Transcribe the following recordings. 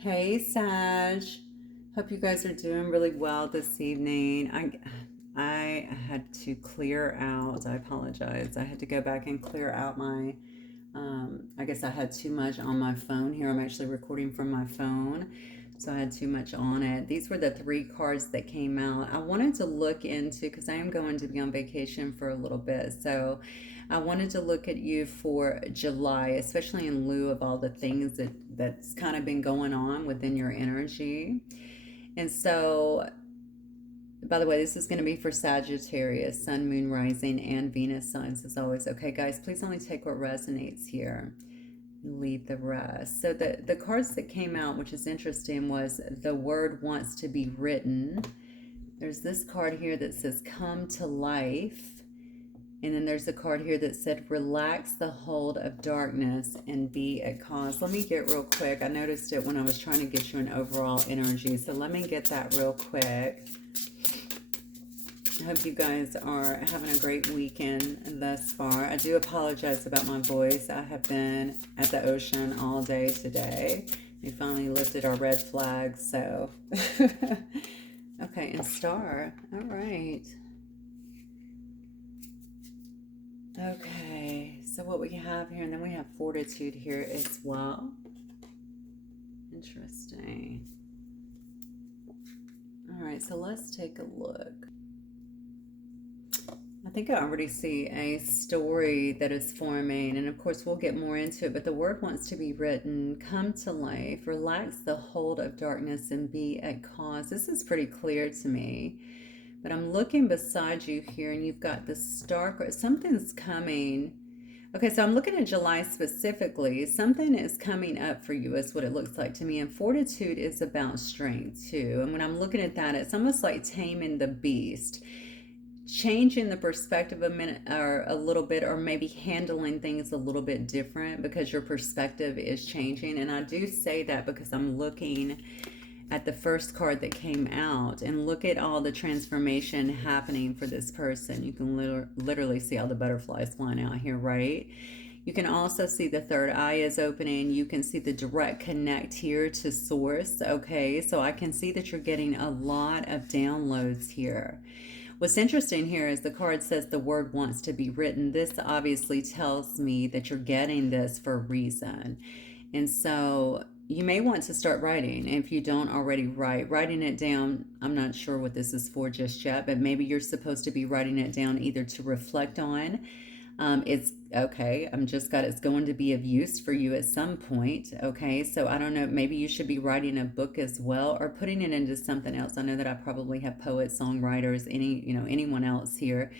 Hey Sag, hope you guys are doing really well this evening. I had to clear out. I apologize. I had to go back and clear out my. I guess I had too much on my phone here. I'm actually recording from my phone, so I had too much on it. These were the three cards that came out. I wanted to look into because I am going to be on vacation for a little bit, so I wanted to look at you for July, especially in lieu of all the things that's kind of been going on within your energy. And so, by the way, this is going to be for Sagittarius, Sun, Moon, Rising, and Venus signs as always. Okay, guys, please only take what resonates here. Leave the rest. So the cards that came out, which is interesting, was the word wants to be written. There's this card here that says come to life. And then there's a card here that said, relax the hold of darkness and be at cause. Let me get real quick. I noticed it when I was trying to get you an overall energy. So let me get that real quick. I hope you guys are having a great weekend thus far. I do apologize about my voice. I have been at the ocean all day today. We finally lifted our red flags, so. Okay, and star. All right. Okay, so what we have here, and then we have fortitude here as well. Interesting. All right, so let's take a look. I think I already see a story that is forming, and of course we'll get more into it, but the word wants to be written, come to life, relax the hold of darkness and be at cause. This is pretty clear to me. But I'm looking beside you here, and you've got the star card. Something's coming. Okay, so I'm looking at July specifically. Something is coming up for you is what it looks like to me. And fortitude is about strength too. And when I'm looking at that, it's almost like taming the beast. Changing the perspective a minute or a little bit, or maybe handling things a little bit different because your perspective is changing. And I do say that because I'm looking at the first card that came out, and look at all the transformation happening for this person. You can literally see all the butterflies flying out here, right? You can also see the third eye is opening. You can see the direct connect here to source. Okay, so I can see that you're getting a lot of downloads here. What's interesting here is the card says the word wants to be written. This obviously tells me that you're getting this for a reason. And so you may want to start writing. If you don't already writing it down. I'm not sure what this is for just yet, but maybe you're supposed to be writing it down either to reflect on. It's okay. It's going to be of use for you at some point. Okay. So I don't know. Maybe you should be writing a book as well, or putting it into something else. I know that I probably have poets, songwriters, anyone else here.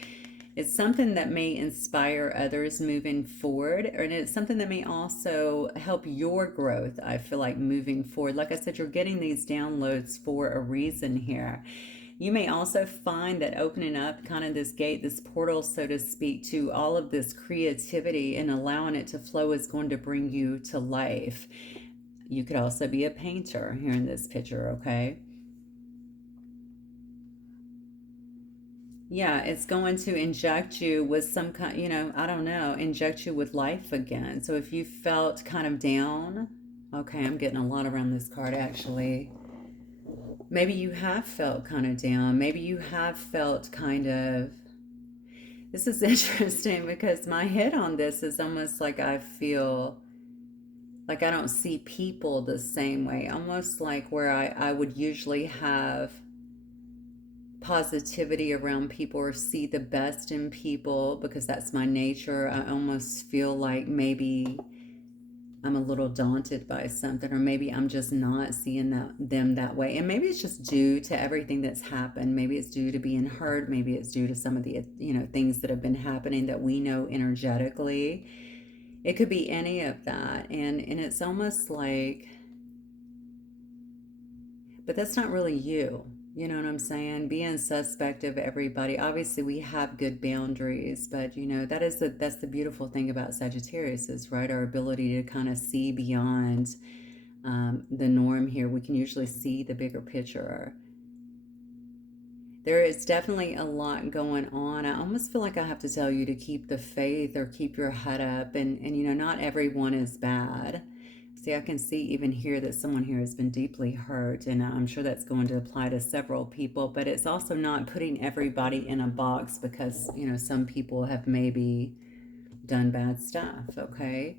It's something that may inspire others moving forward, and it's something that may also help your growth. I feel like moving forward, like I said, you're getting these downloads for a reason here. You may also find that opening up kind of this gate, this portal, so to speak, to all of this creativity and allowing it to flow is going to bring you to life. You could also be a painter here in this picture, okay? Yeah, it's going to inject you with some kind, I don't know, inject you with life again. So if you felt kind of down, okay, I'm getting a lot around this card actually. Maybe you have felt kind of down. Maybe you have felt kind of. This is interesting because my head on this is almost like I feel like I don't see people the same way. Almost like where I would usually have positivity around people or see the best in people because that's my nature. I almost feel like maybe I'm a little daunted by something, or maybe I'm just not seeing them that way. And maybe it's just due to everything that's happened. Maybe it's due to being hurt. Maybe it's due to some of the things that have been happening that we know energetically. It could be any of that, and it's almost like, but that's not really you. You know what I'm saying? Being suspect of everybody. Obviously, we have good boundaries, but that's the beautiful thing about Sagittarius is, right? Our ability to kind of see beyond the norm here. We can usually see the bigger picture. There is definitely a lot going on. I almost feel like I have to tell you to keep the faith or keep your head up, and not everyone is bad. See, I can see even here that someone here has been deeply hurt, and I'm sure that's going to apply to several people, but it's also not putting everybody in a box because, some people have maybe done bad stuff, okay?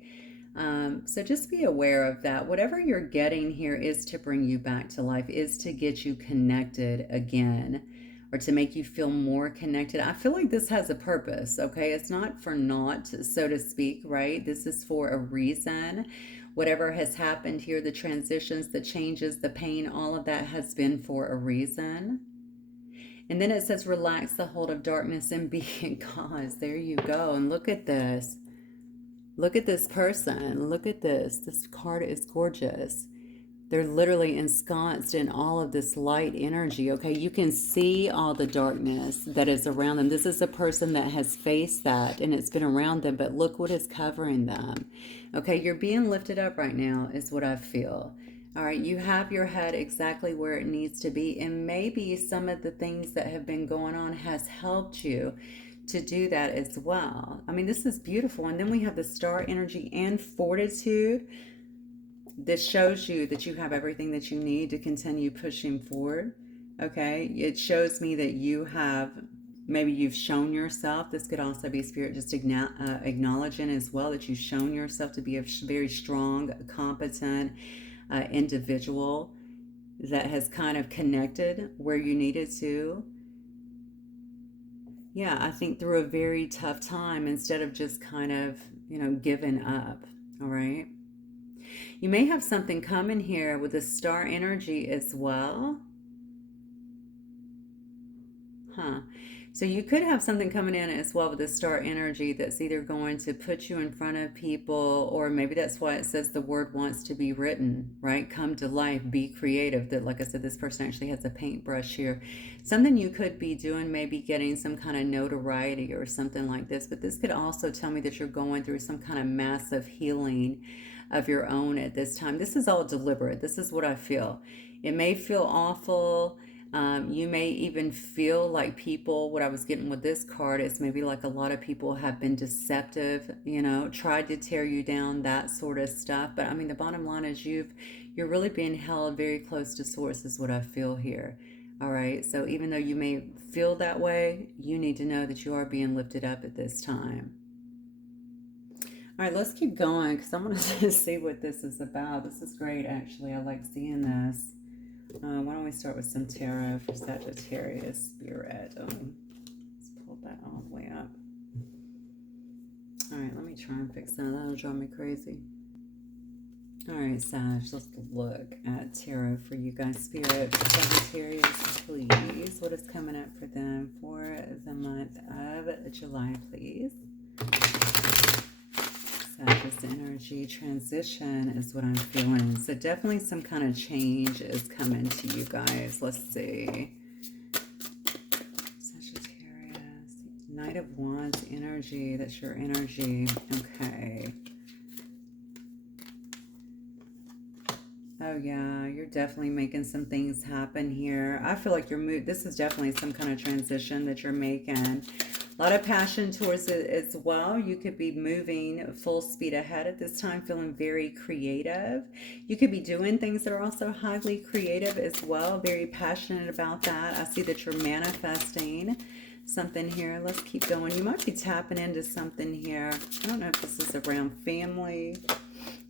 So just be aware of that. Whatever you're getting here is to bring you back to life, is to get you connected again, or to make you feel more connected. I feel like this has a purpose, okay? It's not for naught, so to speak, right? This is for a reason. Whatever has happened here, the transitions, the changes, the pain, all of that has been for a reason. And then it says, relax the hold of darkness and be in cause. There you go. And look at this. Look at this person. Look at this. This card is gorgeous. They're literally ensconced in all of this light energy. Okay, you can see all the darkness that is around them. This is a person that has faced that and it's been around them, but look what is covering them. Okay, you're being lifted up right now, is what I feel. All right, you have your head exactly where it needs to be, and maybe some of the things that have been going on has helped you to do that as well. I mean, this is beautiful. And then we have the star energy and fortitude. This shows you that you have everything that you need to continue pushing forward. Okay, it shows me that you have, maybe you've shown yourself. This could also be spirit just acknowledging as well that you've shown yourself to be a very strong, competent individual that has kind of connected where you needed to. Yeah, I think through a very tough time, instead of just kind of, giving up. All right. You may have something coming here with the star energy as well. Huh. So you could have something coming in as well with the star energy that's either going to put you in front of people, or maybe that's why it says the word wants to be written, right? Come to life, be creative. That, like I said, this person actually has a paintbrush here. Something you could be doing, maybe getting some kind of notoriety or something like this. But this could also tell me that you're going through some kind of massive healing of your own at this time. This is all deliberate. This is what I feel. It may feel awful. You may even feel like people, what I was getting with this card is maybe like a lot of people have been deceptive, tried to tear you down, that sort of stuff. But I mean, the bottom line is you're really being held very close to source, is what I feel here. All right. So even though you may feel that way, you need to know that you are being lifted up at this time. All right, let's keep going because I want to see what this is about. This is great, actually. I like seeing this. Why don't we start with some tarot for Sagittarius Spirit? Let's pull that all the way up. All right, let me try and fix that. That'll drive me crazy. All right, Sag, let's look at tarot for you guys. Spirit, Sagittarius, please. What is coming up for them for the month of July, please? Sagittarius energy transition is what I'm feeling. So definitely some kind of change is coming to you guys. Let's see. Sagittarius, Knight of Wands energy. That's your energy. Okay. Oh yeah, you're definitely making some things happen here. I feel like this is definitely some kind of transition that you're making. A lot of passion towards it as well. You could be moving full speed ahead at this time, feeling very creative. You could be doing things that are also highly creative as well, very passionate about that. I see that you're manifesting something here. Let's keep going. You might be tapping into something here. I don't know if this is around family.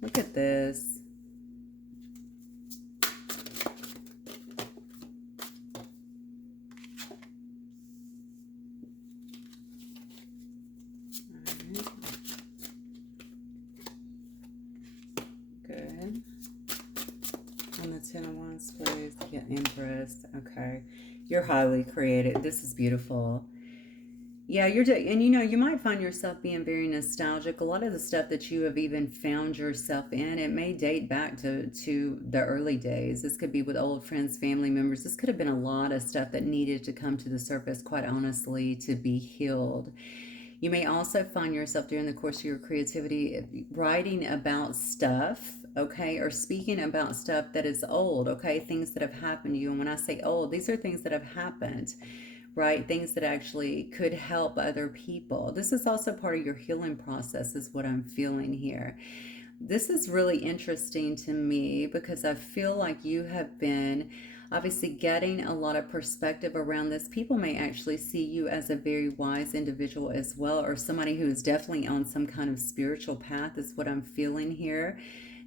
Look at this. Good. On the 10 of Wands, please. Yeah, Empress. Okay. You're highly creative. This is beautiful. Yeah, and you might find yourself being very nostalgic. A lot of the stuff that you have even found yourself in, it may date back to the early days. This could be with old friends, family members. This could have been a lot of stuff that needed to come to the surface, quite honestly, to be healed. You may also find yourself during the course of your creativity writing about stuff, okay, or speaking about stuff that is old, okay, things that have happened to you. And when I say old, these are things that have happened, right? Things that actually could help other people. This is also part of your healing process, is what I'm feeling here. This is really interesting to me because I feel like you have been obviously getting a lot of perspective around this. People may actually see you as a very wise individual as well, or somebody who is definitely on some kind of spiritual path, is what I'm feeling here.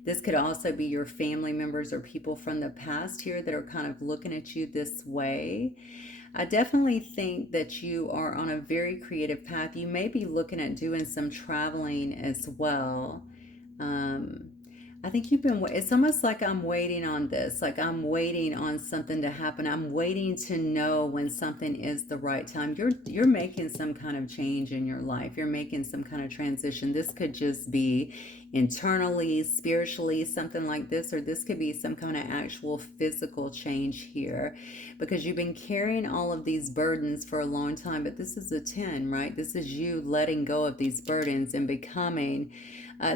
This could also be your family members or people from the past here that are kind of looking at you this way. I definitely think that you are on a very creative path. You may be looking at doing some traveling as well. Um, I think you've been, it's almost like I'm waiting on this, like I'm waiting on something to happen. I'm waiting to know when something is the right time. You're making some kind of change in your life. You're making some kind of transition. This could just be internally, spiritually, something like this, or this could be some kind of actual physical change here because you've been carrying all of these burdens for a long time. But this is a 10, right? This is you letting go of these burdens and becoming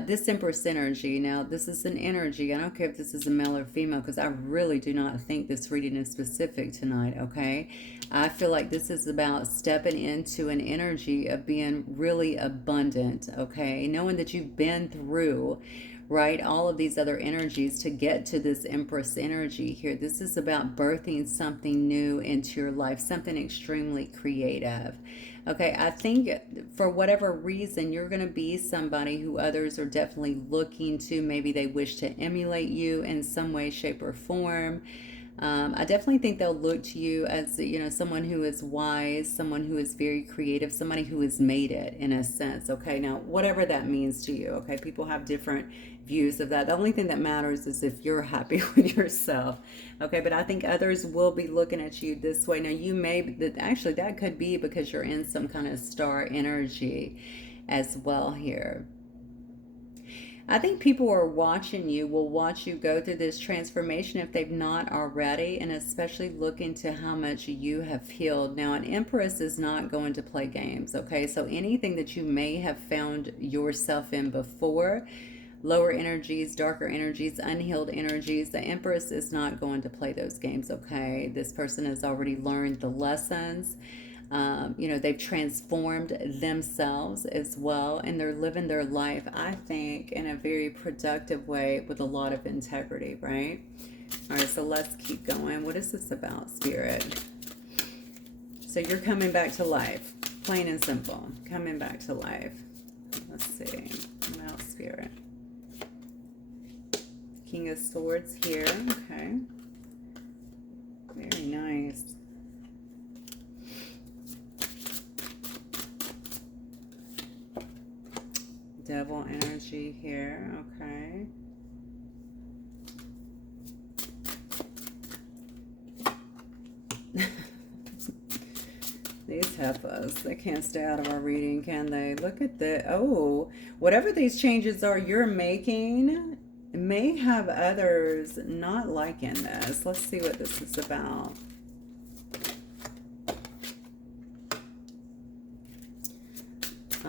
this Empress energy. Now, this is an energy. I don't care if this is a male or female because I really do not think this reading is specific tonight, okay? I feel like this is about stepping into an energy of being really abundant, okay? Knowing that you've been through, right, all of these other energies to get to this Empress energy here. This is about birthing something new into your life, something extremely creative. Okay, I think for whatever reason, you're going to be somebody who others are definitely looking to. Maybe they wish to emulate you in some way, shape, or form. I definitely think they'll look to you as, you know, someone who is wise, someone who is very creative, somebody who has made it in a sense. Okay, now whatever that means to you. Okay, people have different views of that. The only thing that matters is if you're happy with yourself. Okay, but I think others will be looking at you this way. Now you may, actually that could be because you're in some kind of star energy as well here. I think people are watching you, will watch you go through this transformation if they've not already, and especially look into how much you have healed. Now, an Empress is not going to play games, okay? So anything that you may have found yourself in before, lower energies, darker energies, unhealed energies, the Empress is not going to play those games, okay? This person has already learned the lessons. You know, they've transformed themselves as well, and they're living their life, I think, in a very productive way with a lot of integrity, right? All right, so let's keep going. What is this about, Spirit? So you're coming back to life, plain and simple, coming back to life. Let's see, about Spirit. King of Swords here, okay. Very nice. Devil energy here, okay. These heifers, they can't stay out of our reading, can they? Look at the, oh, whatever these changes are you're making may have others not liking this. Let's see what this is about.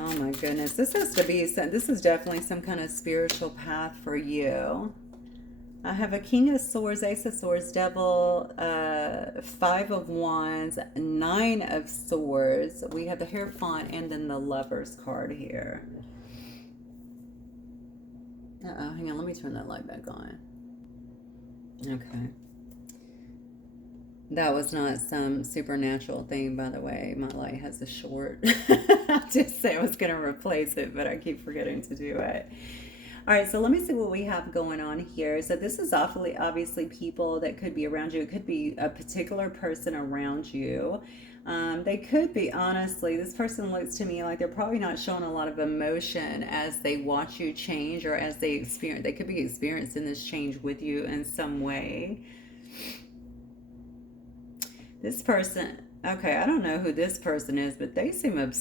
Oh my goodness, this has to be, this is definitely some kind of spiritual path for you. I have a King of Swords, Ace of Swords, Devil, Five of Wands, Nine of Swords. We have the Hierophant and then the Lover's card here. Uh-oh, hang on, let me turn that light back on. Okay. That was not some supernatural thing, by the way. My light has a short. I just said I was going to replace it, but I keep forgetting to do it. All right, so let me see what we have going on here. So this is awfully obviously people that could be around you. It could be a particular person around you. They could be, honestly, this person looks to me like they're probably not showing a lot of emotion as they watch you change or as they experience. They could be experiencing this change with you in some way. This person, okay, I don't know who this person is, but they seem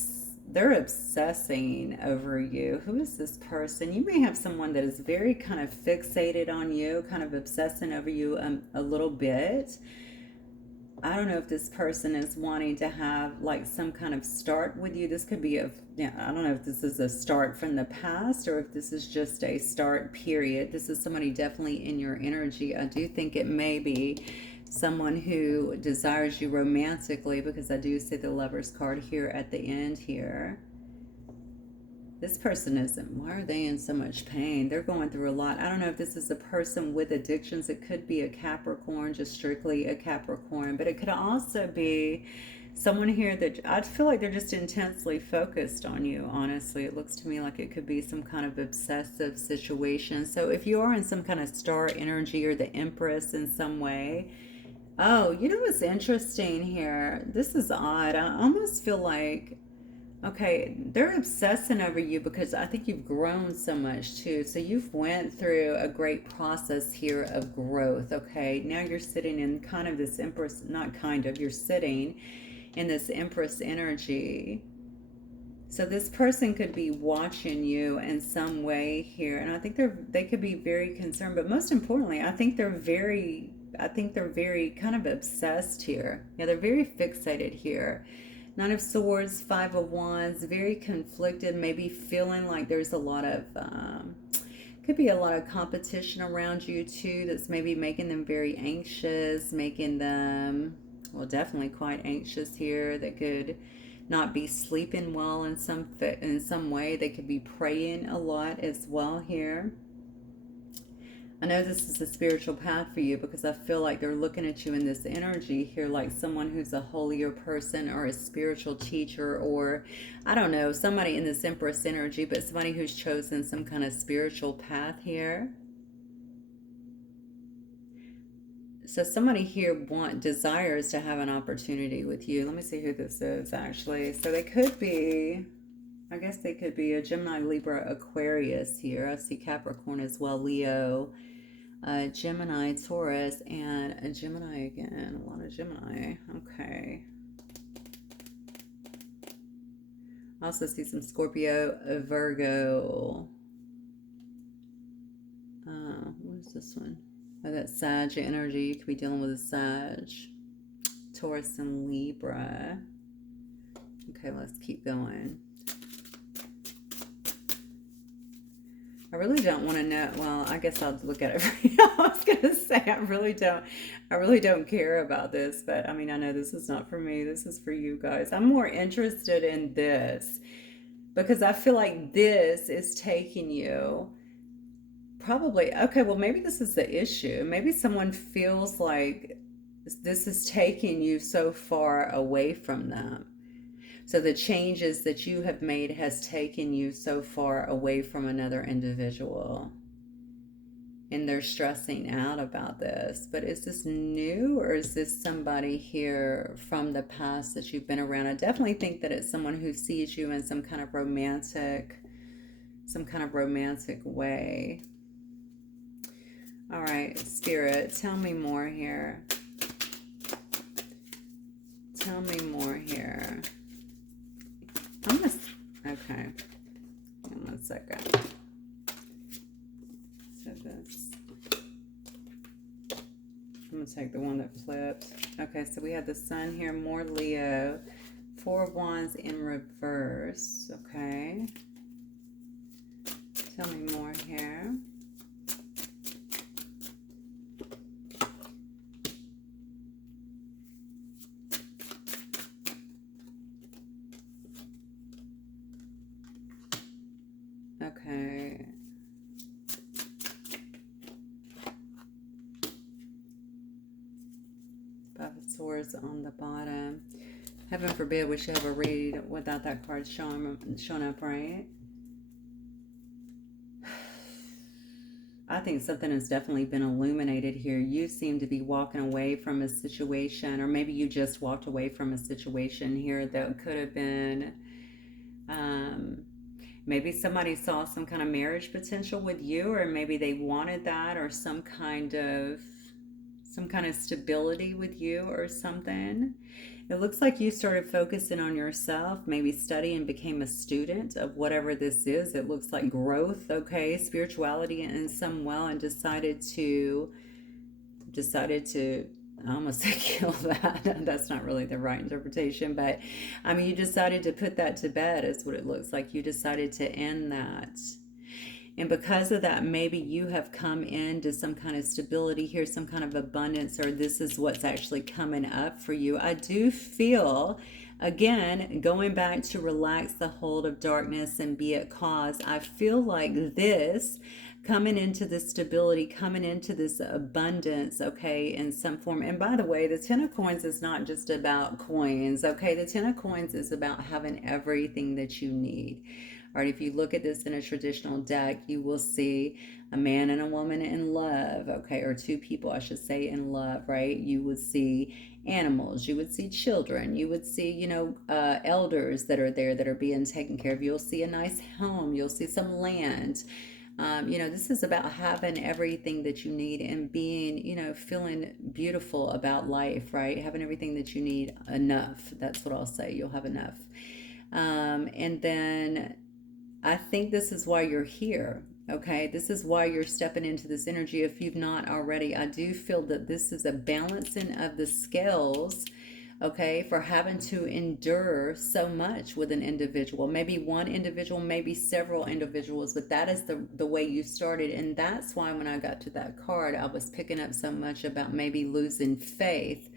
they're obsessing over you. Who is this person? You may have someone that is very kind of fixated on you, kind of obsessing over you a little bit. I don't know if this person is wanting to have like some kind of start with you. This could be a, yeah, I don't know if this is a start from the past or if this is just a start period. This is somebody definitely in your energy. I do think it may be someone who desires you romantically because I do see the Lover's card here at the end here. This person isn't. Why are they in so much pain? They're going through a lot. I don't know if this is a person with addictions. It could be a Capricorn, just strictly a Capricorn, but it could also be someone here that I feel like they're just intensely focused on you, honestly. It looks to me like it could be some kind of obsessive situation. So if you are in some kind of star energy or the Empress in some way, oh, you know what's interesting here? This is odd. I almost feel like, okay, they're obsessing over you because I think you've grown so much too. So you've went through a great process here of growth, okay? Now you're sitting in kind of this Empress, not kind of, you're sitting in this Empress energy. So this person could be watching you in some way here, and I think they could be very concerned, but most importantly, I think they're very kind of obsessed here. Yeah, they're very fixated here. Nine of Swords, Five of Wands, very conflicted, maybe feeling like there's a lot of, could be a lot of competition around you too that's maybe making them very anxious, making them, well, definitely quite anxious here. They could not be sleeping well in some way. They could be praying a lot as well here. I know this is a spiritual path for you because I feel like they're looking at you in this energy here like someone who's a holier person or a spiritual teacher, or I don't know, somebody in this Empress energy, but somebody who's chosen some kind of spiritual path here. So somebody here desires to have an opportunity with you. Let me see who this is actually. So they could be, I guess they could be a Gemini, Libra, Aquarius here. I see Capricorn as well, Leo, Gemini, Taurus, and a Gemini again. A lot of Gemini. Okay. I also see some Scorpio, Virgo. What is this one? Oh, that Sag energy. You could be dealing with a Sag, Taurus, and Libra. Okay, let's keep going. I really don't want to know. Well, I guess I'll look at it for you. I was gonna say I really don't care about this, but I mean I know this is not for me. This is for you guys. I'm more interested in this because I feel like this is taking you probably, okay, well maybe this is the issue. Maybe someone feels like this is taking you so far away from them. So the changes that you have made has taken you so far away from another individual. And they're stressing out about this. But is this new, or is this somebody here from the past that you've been around? I definitely think that it's someone who sees you in some kind of romantic way. All right, Spirit, tell me more here. Tell me more here. Okay. Hang on 1 second. So this. I'm going to take the one that flipped. Okay, so we have the Sun here, more Leo. Four of Wands in reverse. Okay. Tell me more here. Okay. Five of Swords on the bottom. Heaven forbid we should have a read without that card showing up, right? I think something has definitely been illuminated here. You seem to be walking away from a situation, or maybe you just walked away from a situation here that could have been, maybe somebody saw some kind of marriage potential with you, or maybe they wanted that, or some kind of stability with you or something. It looks like you started focusing on yourself, maybe studying, became a student of whatever this is. It looks like growth, okay, spirituality in some well, and decided to I almost said kill that. That's not really the right interpretation, but I mean, you decided to put that to bed, is what it looks like. You decided to end that. And because of that, maybe you have come into some kind of stability here, some kind of abundance, or this is what's actually coming up for you. I do feel Again, going back to relax the hold of darkness and be at cause, I feel like this coming into this stability, coming into this abundance, okay, in some form. And by the way, the Ten of Coins is not just about coins, okay? The Ten of Coins is about having everything that you need. All right, if you look at this in a traditional deck, you will see a man and a woman in love, okay, or two people, I should say, in love, right? You would see animals, you would see children, you would see, elders that are there that are being taken care of. You'll see a nice home, you'll see some land. This is about having everything that you need and being, feeling beautiful about life, right? Having everything that you need, enough. That's what I'll say. You'll have enough. And then I think this is why you're here. Okay, this is why you're stepping into this energy. If you've not already, I do feel that this is a balancing of the scales, okay, for having to endure so much with an individual. Maybe one individual, maybe several individuals, but that is the way you started. And that's why when I got to that card, I was picking up so much about maybe losing faith,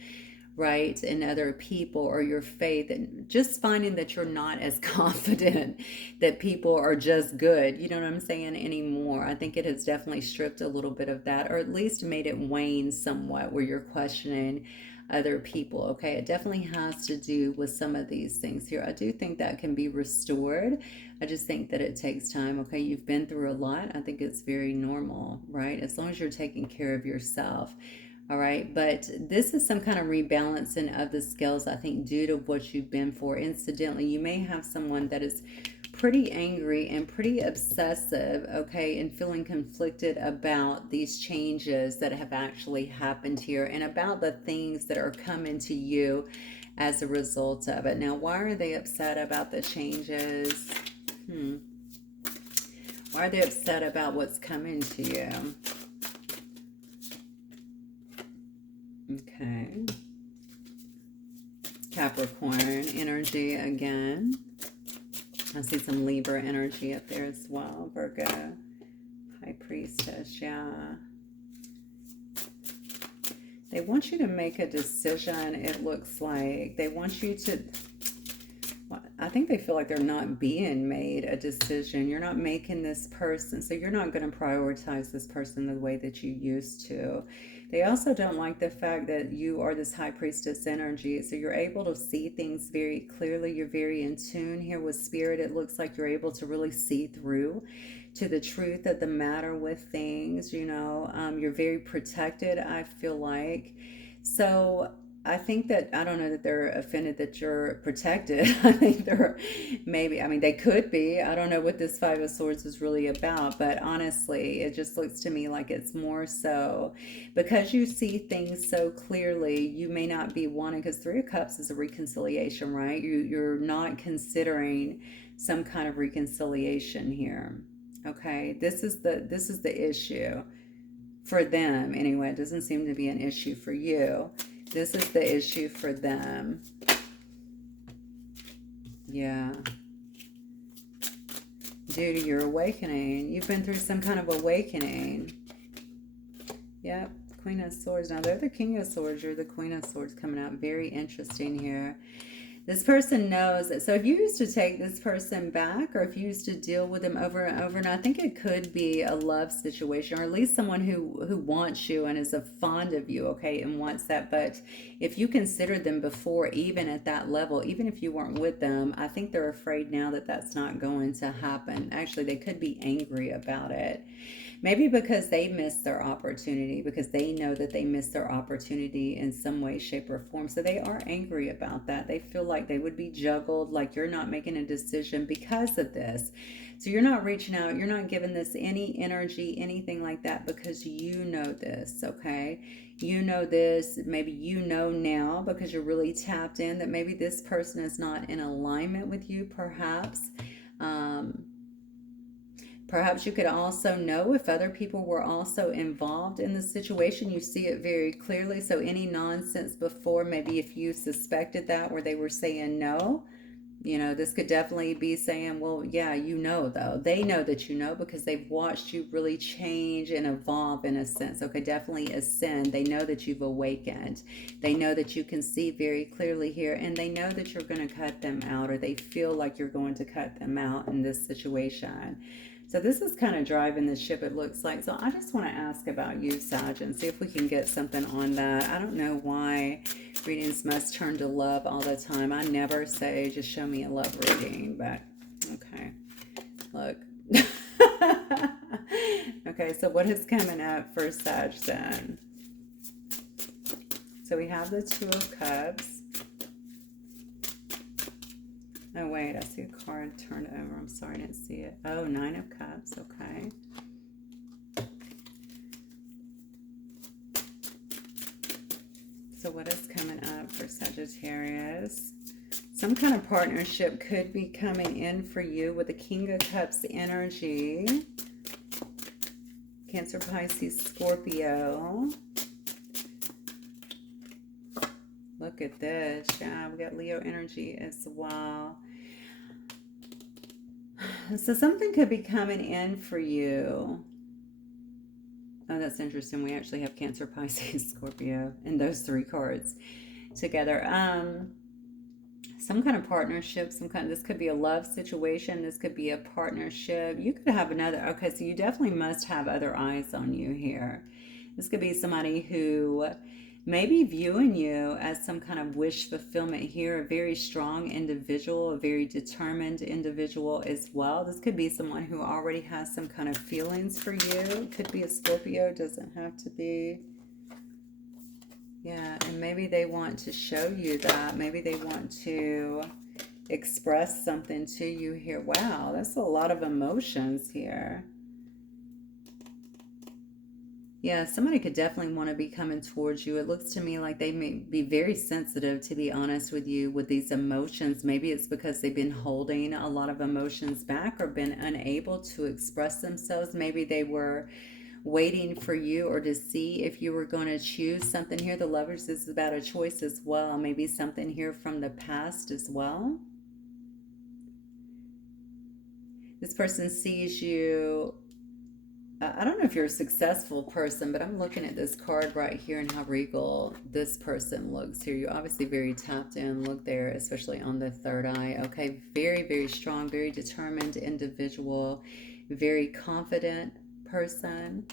right, in other people, or your faith, and just finding that you're not as confident that people are just good, you know what I'm saying, anymore. I think it has definitely stripped a little bit of that, or at least made it wane somewhat, where you're questioning other people. Okay, it definitely has to do with some of these things here. I do think that can be restored. I just think that it takes time. Okay, you've been through a lot. I think it's very normal, right, as long as you're taking care of yourself. All right, but this is some kind of rebalancing of the scales, I think, due to what you've been for. Incidentally, you may have someone that is pretty angry and pretty obsessive, okay, and feeling conflicted about these changes that have actually happened here and about the things that are coming to you as a result of it. Now, why are they upset about the changes? Why are they upset about what's coming to you? Okay. Capricorn energy again. I see some Libra energy up there as well. Virgo. High Priestess, yeah. They want you to make a decision, it looks like. They want you to... I think they feel like they're not being made a decision. You're not making this person, so you're not going to prioritize this person the way that you used to. They also don't like the fact that you are this High Priestess energy, so you're able to see things very clearly. You're very in tune here with spirit. It looks like you're able to really see through to the truth of the matter with things, You're very protected, I feel like. So I think that, I don't know that they're offended that you're protected. I think they're maybe, I mean, they could be. I don't know what this Five of Swords is really about, but honestly, it just looks to me like it's more so because you see things so clearly, you may not be wanting, because Three of Cups is a reconciliation, right? You're not considering some kind of reconciliation here. Okay, this is the issue for them anyway. It doesn't seem to be an issue for you. This is the issue for them. Yeah. Due to your awakening. You've been through some kind of awakening. Yep. Queen of Swords. Now, they're the King of Swords. You're the Queen of Swords coming out. Very interesting here. This person knows that. So if you used to take this person back, or if you used to deal with them over and over, and I think it could be a love situation, or at least someone who wants you and is fond of you, okay, and wants that. But if you considered them before, even at that level, even if you weren't with them, I think they're afraid now that that's not going to happen. Actually, they could be angry about it. Maybe because they missed their opportunity, because they know that they missed their opportunity in some way, shape, or form. So they are angry about that. They feel like they would be juggled, like you're not making a decision because of this. So you're not reaching out. You're not giving this any energy, anything like that, because you know this, okay? You know this. Maybe you know now because you're really tapped in that maybe this person is not in alignment with you, perhaps. Perhaps you could also know if other people were also involved in the situation. You see it very clearly. So any nonsense before, maybe if you suspected that, where they were saying no, You know, this could definitely be saying, well, yeah, you know, though. They know that you know because they've watched you really change and evolve in a sense. Okay, definitely ascend. They know that you've awakened. They know that you can see very clearly here, and they know that you're going to cut them out, or they feel like you're going to cut them out in this situation. So this is kind of driving the ship, it looks like. So I just want to ask about you, Sag, and see if we can get something on that. I don't know why readings must turn to love all the time. I never say just show me a love reading, but okay. Look. Okay, so what is coming up for Sag then? So we have the Two of Cups. Oh, wait, I see a card turned over. I'm sorry, I didn't see it. Oh, Nine of Cups, okay. So what is coming up for Sagittarius? Some kind of partnership could be coming in for you with the King of Cups energy. Cancer, Pisces, Scorpio. Look at this. Yeah, we got Leo energy as well. So something could be coming in for you. Oh, that's interesting. We actually have Cancer, Pisces, Scorpio in those three cards together. Some kind of partnership, this could be a love situation. This could be a partnership. You could have another, okay, so you definitely must have other eyes on you here. This could be somebody who may be viewing you as some kind of wish fulfillment here, a very strong individual, a very determined individual as well. This could be someone who already has some kind of feelings for you. It could be a Scorpio, doesn't have to be. Yeah, and maybe they want to show you that. Maybe they want to express something to you here. Wow, that's a lot of emotions here. Yeah, somebody could definitely want to be coming towards you. It looks to me like they may be very sensitive, to be honest with you, with these emotions. Maybe it's because they've been holding a lot of emotions back or been unable to express themselves. Maybe they were waiting for you or to see if you were going to choose something here. The Lovers is about a choice as well. Maybe something here from the past as well. This person sees you. I don't know if you're a successful person, but I'm looking at this card right here and how regal this person looks here. You're obviously very tapped in. Look there, especially on the third eye. Okay, very, very strong, very determined individual, very confident person.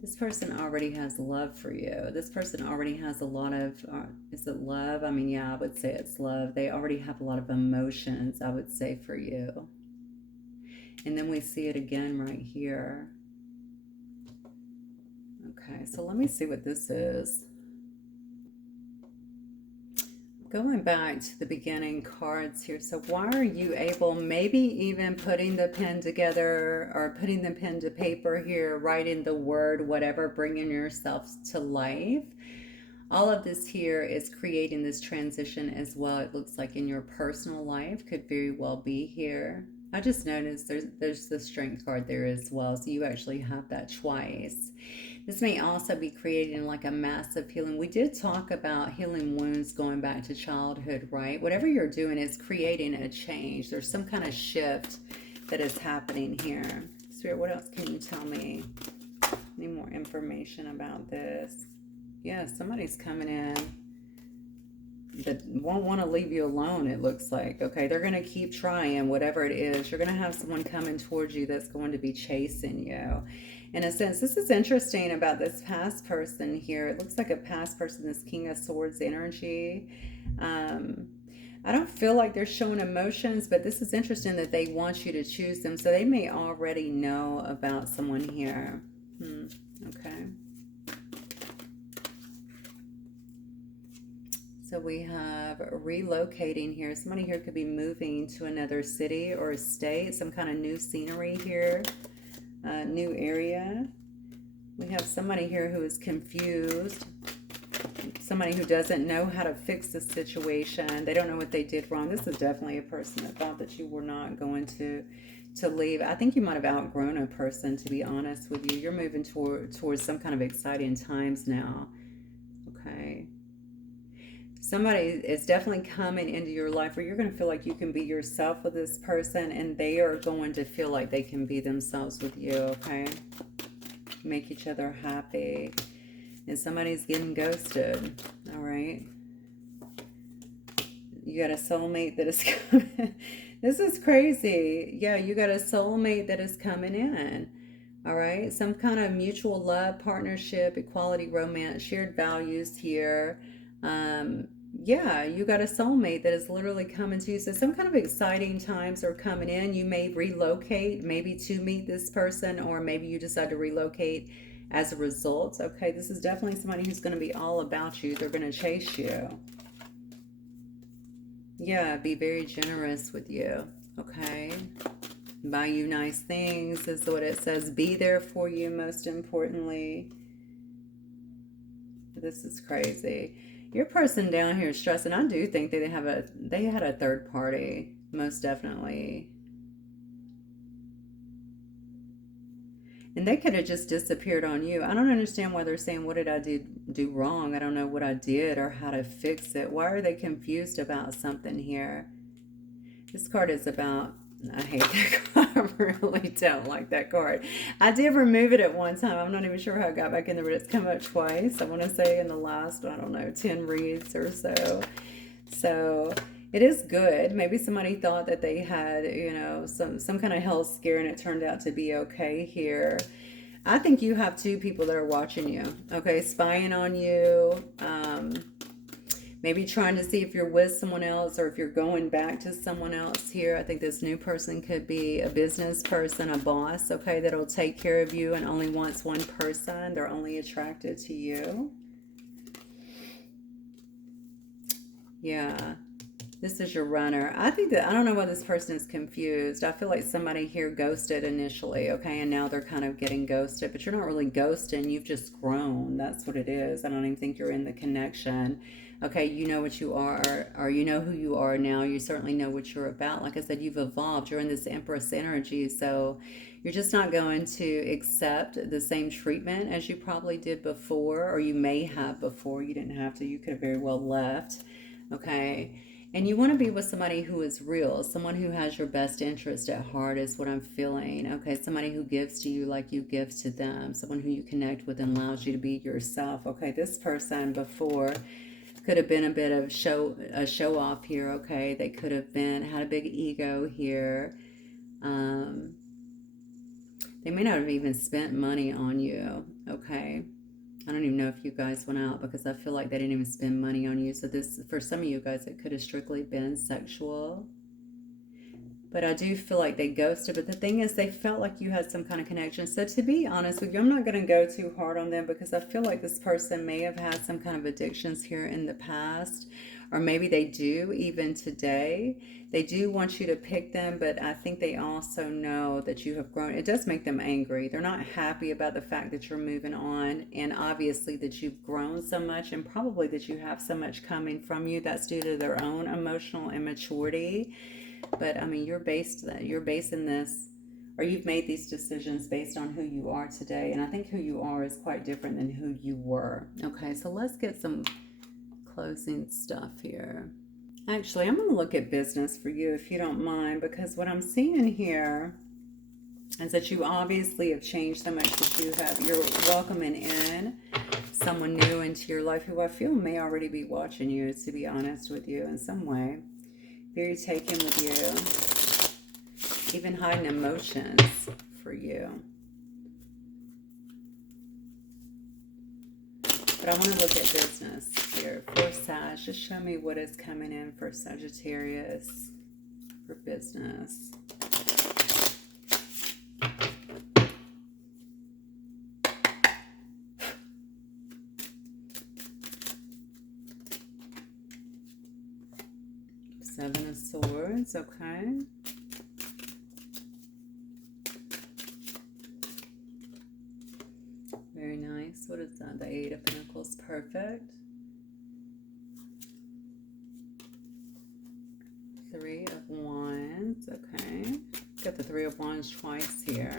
This person already has love for you. This person already has a lot of, is it love? I mean, yeah, I would say it's love. They already have a lot of emotions, I would say, for you. And then we see it again right here. Okay, so let me see what this is. Going back to the beginning cards here. So why are you able, maybe even putting the pen together or putting the pen to paper here, writing the word, whatever, bringing yourself to life. All of this here is creating this transition as well. It looks like in your personal life could very well be here. I just noticed there's the Strength card there as well. So you actually have that twice. This may also be creating like a massive healing. We did talk about healing wounds going back to childhood, right? Whatever you're doing is creating a change. There's some kind of shift that is happening here. Spirit, what else can you tell me? Any more information about this? Yeah, somebody's coming in that won't want to leave you alone, it looks like. Okay, they're going to keep trying, whatever it is. You're going to have someone coming towards you that's going to be chasing you. In a sense, this is interesting about this past person here. It looks like a past person, this King of Swords energy. I don't feel like they're showing emotions, but this is interesting that they want you to choose them. So they may already know about someone here. Okay. So we have relocating here. Somebody here could be moving to another city or state, some kind of new scenery here, new area. We have somebody here who is confused, somebody who doesn't know how to fix the situation. They don't know what they did wrong. This is definitely a person that thought that you were not going to leave. I think you might have outgrown a person, to be honest with you. You're moving towards some kind of exciting times now. Okay. Somebody is definitely coming into your life where you're going to feel like you can be yourself with this person, and they are going to feel like they can be themselves with you, okay? Make each other happy. And somebody's getting ghosted, all right? You got a soulmate that is coming. This is crazy. Yeah, you got a soulmate that is coming in. All right. Some kind of mutual love, partnership, equality, romance, shared values here. Um, yeah, you got a soulmate that is literally coming to you. So some kind of exciting times are coming in. You may relocate, maybe to meet this person, or maybe you decide to relocate as a result. Okay, this is definitely somebody who's going to be all about you. They're going to chase you. Yeah, be very generous with you, okay? Buy you nice things is what it says. Be there for you, most importantly. This is crazy. Your person down here is stressing. I do think they had a third party, most definitely. And they could have just disappeared on you. I don't understand why they're saying, what did I do wrong? I don't know what I did or how to fix it. Why are they confused about something here? This card is about, I hate that card. I really don't like that card. I did remove it at one time. I'm not even sure how I got back in there, but it's come up twice. I want to say in the last, I don't know, 10 reads or so. So it is good. Maybe somebody thought that they had, you know, some kind of health scare, and it turned out to be okay here. I think you have two people that are watching you, okay, spying on you. Maybe trying to see if you're with someone else or if you're going back to someone else here. I think this new person could be a business person, a boss, okay, that'll take care of you and only wants one person. They're only attracted to you. Yeah. This is your runner. I think that, I don't know why this person is confused. I feel like somebody here ghosted initially, okay, and now they're kind of getting ghosted, but you're not really ghosting. You've just grown. That's what it is. I don't even think you're in the connection. Okay, you know what you are, or you know who you are now. You certainly know what you're about. Like I said, you've evolved. You're in this Empress energy, so you're just not going to accept the same treatment as you probably did before, or you may have before. You didn't have to. You could have very well left. Okay. And you want to be with somebody who is real, someone who has your best interest at heart is what I'm feeling. Okay, somebody who gives to you like you give to them, someone who you connect with and allows you to be yourself. Okay, this person before could have been a bit of a show off here. Okay, they could have been had a big ego here. Um, they may not have even spent money on you. Okay. I don't even know if you guys went out because I feel like they didn't even spend money on you. So this, for some of you guys, it could have strictly been sexual. But I do feel like they ghosted. But the thing is, they felt like you had some kind of connection. So to be honest with you, I'm not going to go too hard on them because I feel like this person may have had some kind of addictions here in the past. Or maybe they do even today. They do want you to pick them, but I think they also know that you have grown. It does make them angry. They're not happy about the fact that you're moving on, and obviously that you've grown so much, and probably that you have so much coming from you. That's due to their own emotional immaturity. But I mean, you're basing this, or you've made these decisions based on who you are today, and I think who you are is quite different than who you were. Okay, so let's get some closing stuff here. Actually, I'm going to look at business for you if you don't mind, because what I'm seeing here is that you obviously have changed so much that you're welcoming in someone new into your life who I feel may already be watching you, to be honest with you, in some way. Very taken with you, even hiding emotions for you. But I want to look at business here. For Sag, just show me what is coming in for Sagittarius for business. Seven of Swords, okay. Very nice. What is that? The Eight of Pentacles, perfect. Three of Wands, okay. Got the Three of Wands twice here.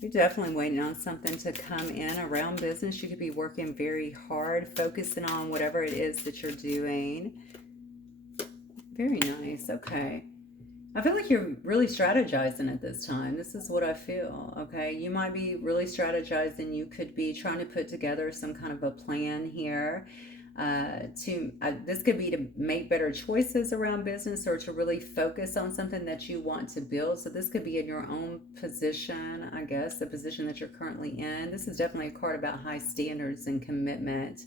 You're definitely waiting on something to come in around business. You could be working very hard, focusing on whatever it is that you're doing. Very nice. Okay. I feel like you're really strategizing at this time. This is what I feel. Okay. You might be really strategizing. You could be trying to put together some kind of a plan here. This could be to make better choices around business or to really focus on something that you want to build. So this could be in your own position, I guess, the position that you're currently in. This is definitely a card about high standards and commitment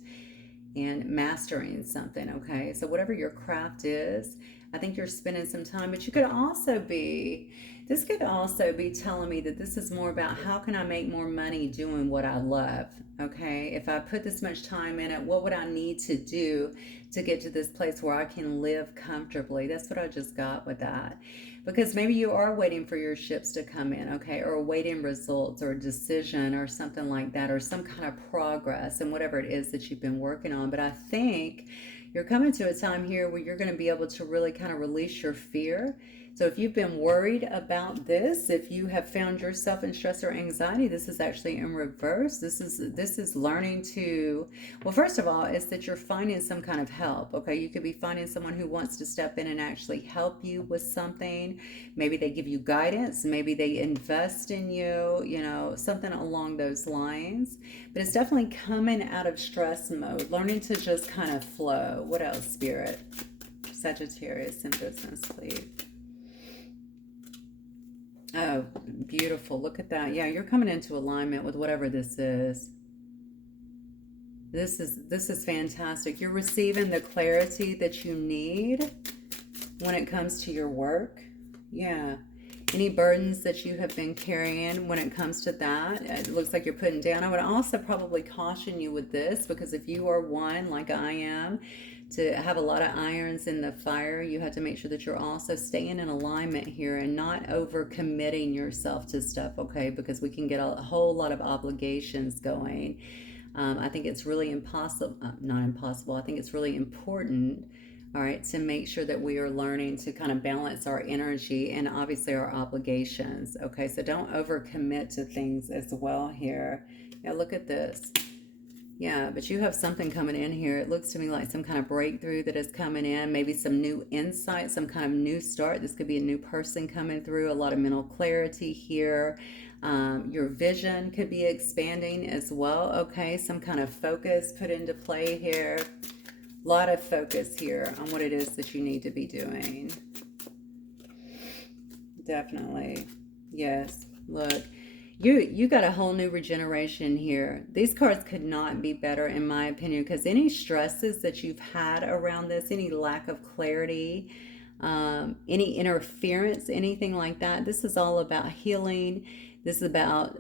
and mastering something. Okay, so whatever your craft is, I think you're spending some time, but you could also be, this could also be telling me that this is more about how can I make more money doing what I love. Okay, if I put this much time in it, what would I need to do to get to this place where I can live comfortably? That's what I just got with that. Because maybe you are waiting for your ships to come in, okay, or waiting results or a decision or something like that, or some kind of progress and whatever it is that you've been working on. But I think you're coming to a time here where you're going to be able to really kind of release your fear. So if you've been worried about this, if you have found yourself in stress or anxiety, this is actually in reverse. This is learning to, well, first of all, it's that you're finding some kind of help. Okay, you could be finding someone who wants to step in and actually help you with something. Maybe they give you guidance, maybe they invest in you, something along those lines. But it's definitely coming out of stress mode, learning to just kind of flow. What else, Spirit? Sagittarius in business, please. Oh, beautiful. Look at that. Yeah, you're coming into alignment with whatever this is. This is fantastic. You're receiving the clarity that you need when it comes to your work. Yeah. Any burdens that you have been carrying when it comes to that, it looks like you're putting down. I would also probably caution you with this, because if you are one, like I am, to have a lot of irons in the fire, you have to make sure that you're also staying in alignment here and not over committing yourself to stuff, okay? Because we can get a whole lot of obligations going. I think it's really not impossible, I think it's really important, all right, to make sure that we are learning to kind of balance our energy and obviously our obligations, okay? So don't overcommit to things as well here. Yeah, look at this. Yeah, but you have something coming in here. It looks to me like some kind of breakthrough that is coming in, maybe some new insight, some kind of new start. This could be a new person coming through, a lot of mental clarity here. Your vision could be expanding as well, okay? Some kind of focus put into play here. A lot of focus here on what it is that you need to be doing. Definitely. Yes. Look. You got a whole new regeneration here. These cards could not be better, in my opinion, because any stresses that you've had around this, any lack of clarity, any interference, anything like that, this is all about healing. This is about,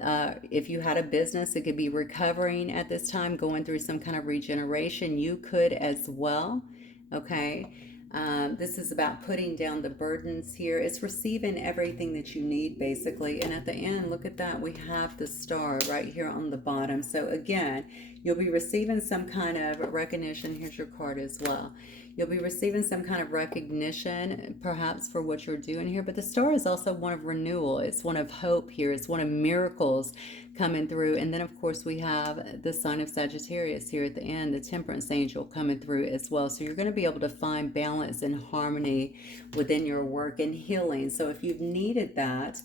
if you had a business, it could be recovering at this time, going through some kind of regeneration. You could as well, okay? This is about putting down the burdens here. It's receiving everything that you need, basically. And at the end, look at that. We have the star right here on the bottom. So again, you'll be receiving some kind of recognition. Here's your card as well. You'll be receiving some kind of recognition, perhaps, for what you're doing here. But the star is also one of renewal. It's one of hope here. It's one of miracles coming through. And then, of course, we have the sign of Sagittarius here at the end, the temperance angel coming through as well. So you're going to be able to find balance and harmony within your work and healing. So if you've needed that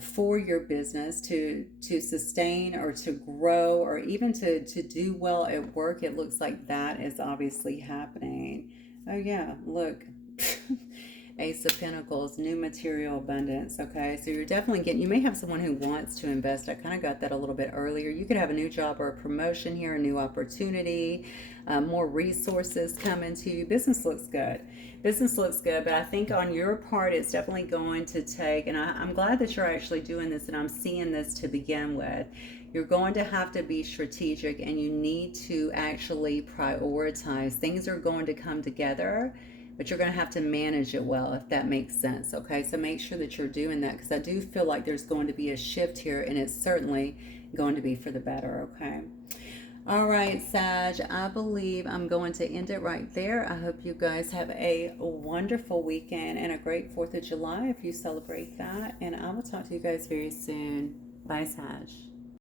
for your business to sustain or to grow or even to do well at work, it looks like that is obviously happening. Oh yeah, look. Ace of Pentacles, new material abundance, okay? So you're definitely getting, you may have someone who wants to invest. I kind of got that a little bit earlier. You could have a new job or a promotion here, a new opportunity, more resources coming to you. Business looks good. Business looks good, but I think on your part, it's definitely going to take, and I'm glad that you're actually doing this and I'm seeing this to begin with. You're going to have to be strategic and you need to actually prioritize. Things are going to come together, but you're going to have to manage it well, if that makes sense, okay? So make sure that you're doing that, because I do feel like there's going to be a shift here, and it's certainly going to be for the better, okay? All right, Sag, I believe I'm going to end it right there. I hope you guys have a wonderful weekend and a great 4th of July if you celebrate that, and I will talk to you guys very soon. Bye. Bye, Sag.